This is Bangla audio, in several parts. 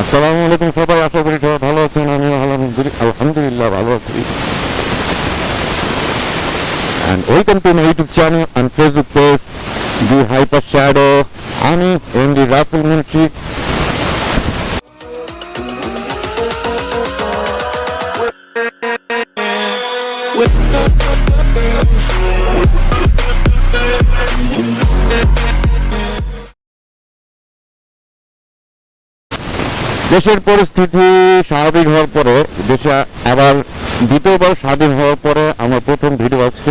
আসসালামু সবাই আশা করি সবাই ভালো আছেন আমি আলহামদুলিল্লাহ ভালো আছি and welcome to my YouTube channel and Facebook page The Hyper Shadow আমি এমডি রাসেল মুন্সি দেশের পরিস্থিতি স্বাভাবিক হওয়ার পরে দেশে আবার দ্বিতীয়বার স্বাধীন হওয়ার পরে আমার প্রথম ভিডিও আছে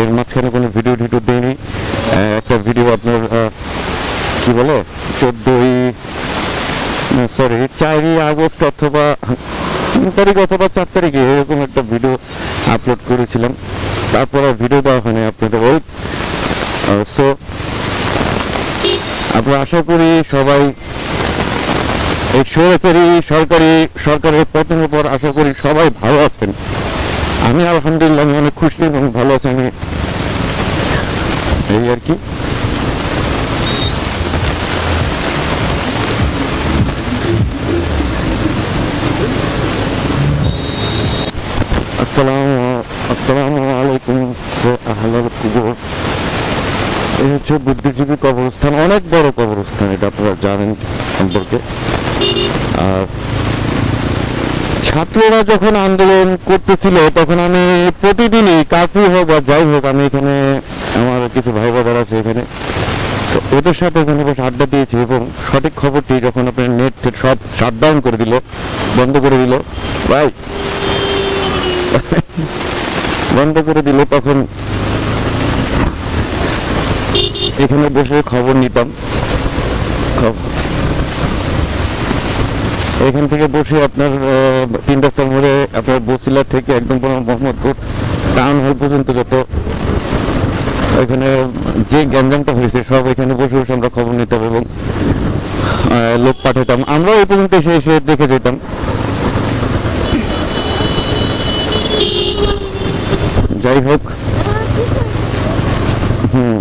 এর মাঝখানে কোনো ভিডিও টিডিও দিইনি। একটা ভিডিও আপনার কি বলে? চোদ্দই সরি চারই আগস্ট অথবা তিন তারিখ অথবা চার তারিখে এরকম একটা ভিডিও আপলোড করেছিলাম। তারপরে ভিডিও দেওয়া হয়নি আপনাদের ওই। সো আমরা আশা করি সবাই এই সরকারি সরকারি, সরকারের পতনের পর আশা করি সবাই ভালো আছেন। আমি আলহামদুলিল্লাহ আমি অনেক খুশি এবং ভালো আছি আমি। এই আর কি। আসসালামু আলাইকুম আহলাল কুবর। এই হচ্ছে বুদ্ধিজীবী কবরস্থান। অনেক বড় কবরস্থান এটা আপনারা জানেন সম্পর্কে। আর ছাত্ররা যখন আন্দোলন করতেছিল, তখন আমি প্রতিদিনই কার্ফিউ হোক বা যাই হোক, আমি এখানে আমার কিছু ভাই বোনেরা আছে এখানে। তো ওদের সাথে ওখানে বেশ আড্ডা দিয়েছি এবং সঠিক খবরটি যখন আপনার নেট সব শাটডাউন করে দিল, বন্ধ করে দিল, ভাই। বন্ধ করে দিল তখন এখানে বসে খবর নিতাম। এখান থেকে বসে আপনার তিন রাস্তার মোড়ে আপনার বসিলা থেকে একদম পুরো মোহাম্মদপুর টাউন হল পর্যন্ত যত এখানে যে গ্যাঞ্জামটা হয়েছে, সব এখানে বসে বসে আমরা খবর নিতাম এবং লোক পাঠাতাম। আমরা ওই পর্যন্ত এসে এসে দেখে যেতাম। যাই হোক। হুম।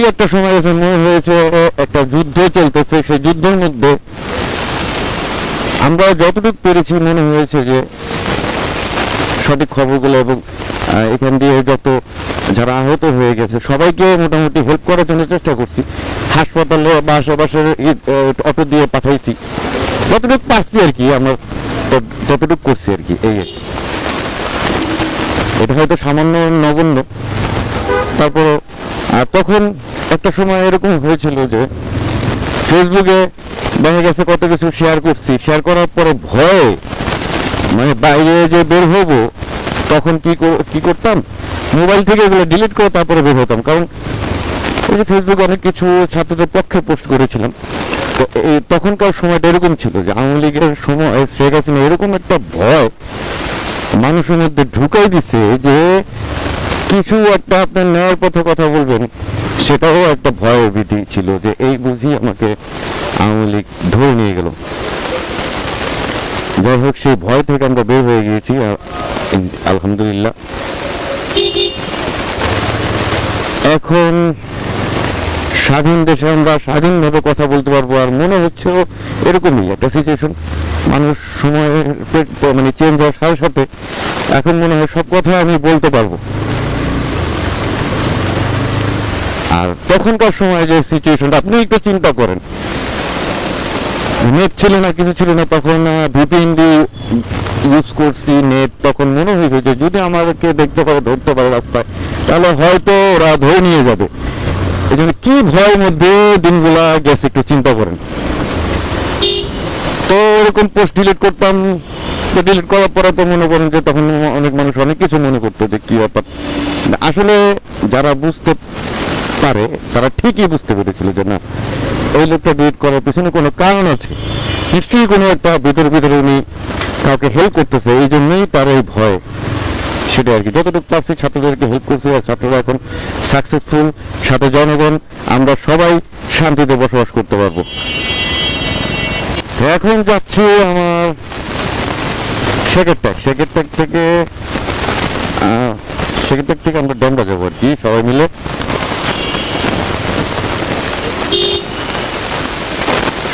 কি একটা সময় এসে মনে হয়েছে একটা যুদ্ধ চলতেছে, সেই যুদ্ধের মধ্যে আমরা যতটুকু পেরেছি মনে হয়েছে যে সঠিক খবরগুলো এবং এখান দিয়ে যত যারা আহত হয়ে গেছে, সবাইকে মোটামুটি হেল্প করার জন্য চেষ্টা করছি। হাসপাতালে বা আশেপাশের অটো দিয়ে পাঠাইছি। যতটুকু পারছি আর কি, আমরা তত- ততটুকু করছি আর কি, এই। এটা হয়তো সামান্য নগণ্য। তারপর আর তখন একটা সময় এরকম হয়েছিল যে ফেসবুকে দেখা গেছে কত কিছু শেয়ার করছি। শেয়ার করার পরে ভয়ে মানে বাইরে যে বের হব, তখন কি কি করতাম? মোবাইল থেকে এগুলো ডিলিট করে তারপরে বের হতাম। কারণ ওই যে ফেসবুকে অনেক কিছু ছাত্রদের পক্ষে পোস্ট করেছিলাম। তো এই তখনকার সময়টা এরকম ছিল যে আওয়ামী লীগের সময়, শেখ হাসিনা এরকম একটা ভয় মানুষের মধ্যে ঢুকাই দিছে যে কিছু একটা আপনার নেওয়ার পথে কথা বলবেন, সেটাও একটা ভয় ভীতি ছিল যে এই বুঝি আমাকে আওয়ামী লীগ ধরে নিয়ে গেল। যাই হোক, সেই ভয় থেকে আমরা বের হয়ে গিয়েছি আলহামদুলিল্লাহ। এখন স্বাধীন দেশে আমরা স্বাধীনভাবে কথা বলতে পারব, আর মনে হচ্ছে এরকমই একটা সিচুয়েশন মানুষ সময়ের মানে চেঞ্জ হওয়ার সাথে সাথে, এখন মনে হয় সব কথা আমি বলতে পারব। আর তখনকার সময় যে সিচুয়েশনটা আপনি একটু চিন্তা করেন। নেট ছিল না, কিছু ছিল না, তখন ভিপিএন ইউজ করছি নেট। তখন মনে হয়েছে যে যদি আমাদেরকে দেখতে পারে ধরতে পারে রাস্তায়, তাহলে হয়তো ওরা ধরে নিয়ে যাবে। এই জন্য কি ভয়ের মধ্যে দিনগুলা গেছে, একটু চিন্তা করেন। তো এরকম পোস্ট ডিলিট করতাম। ডিলিট করার পরে তো মনে করেন যে তখন অনেক মানুষ অনেক কিছু মনে করতো যে কি ব্যাপার। আসলে যারা বুঝতে পারে, তারা ঠিকই বুঝতে পেরেছিল যে না ওই লোকটা ডিলিট করার পিছনে কোনো কারণ আছে। নিশ্চয়ই কোনো একটা ভিতরে ভিতরে উনি কাউকে হেল্প করতেছে, এই জন্যই তার এই ভয়। সেটা আর কি। যতটুকু পারছি ছাত্রদেরকে হেল্প করছি, আর ছাত্ররা এখন সাকসেসফুল সাথে জনগণ, আমরা সবাই শান্তিতে বসবাস করতে পারব। এখন যাচ্ছি আমার শেখের ট্যাগ। থেকে শেখের থেকে আমরা ডেমরা যাব আর কি, সবাই মিলে।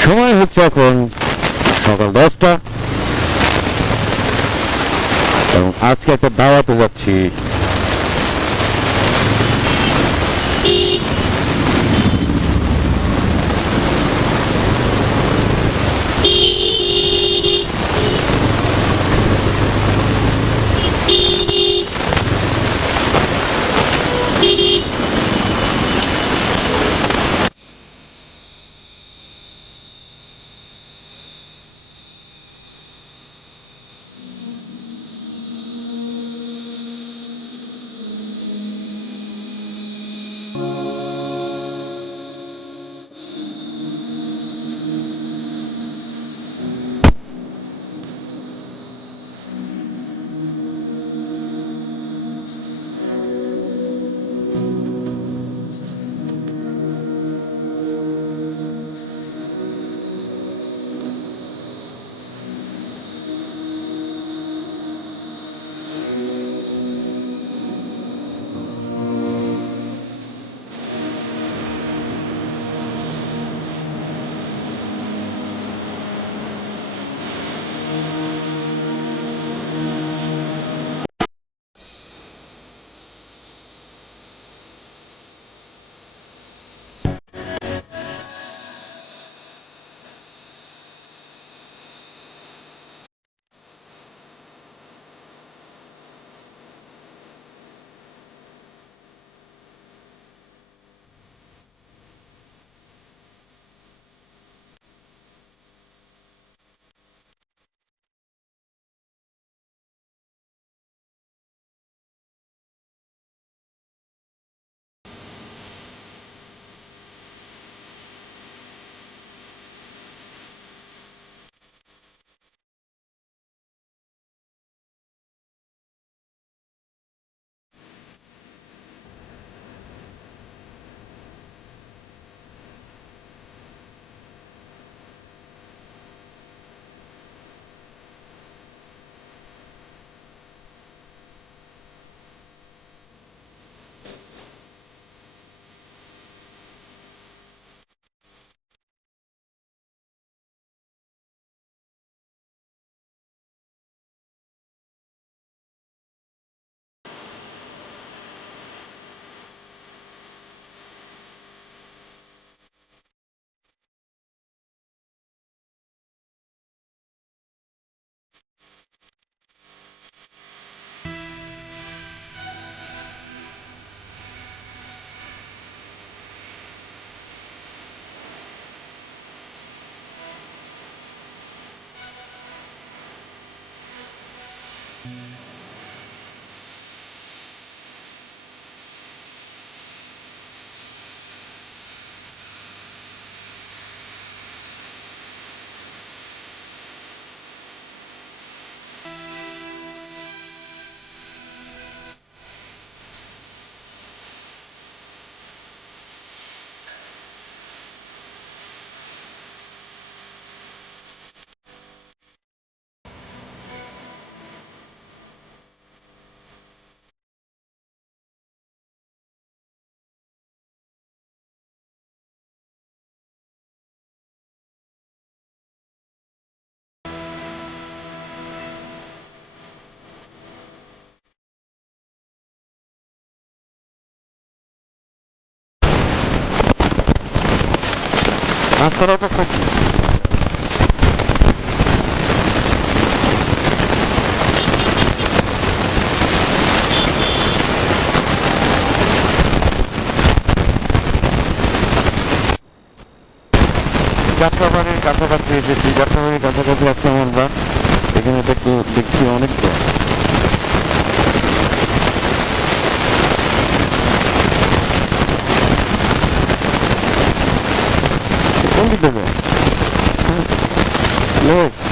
সময় হচ্ছে এখন সকাল দশটা। এবং আজকে একটা দাওয়াতে যাচ্ছি। রাস্তাটা খুব যাত্রাবাড়ির কাছাকাছি এসেছি। যাত্রাবাড়ির কাছাকাছি আসলাম আমরা এখানে দেখতে দেখছি অনেক tudo, velho. Louco.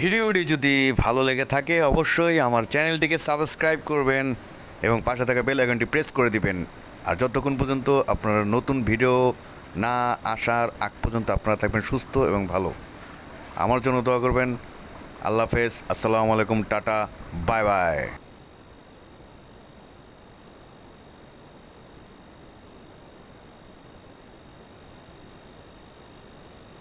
ভিডিওটি যদি ভালো লেগে থাকে, অবশ্যই আমার চ্যানেলটিকে সাবস্ক্রাইব করবেন এবং পাশে থাকা বেল আইকনটি প্রেস করে দিবেন। আর যতক্ষণ পর্যন্ত আপনার নতুন ভিডিও না আসার আগ পর্যন্ত আপনারা থাকবেন সুস্থ এবং ভালো। আমার জন্য দোয়া করবেন। আল্লাহ হাফেজ। আসসালামু আলাইকুম। টাটা। Bye bye.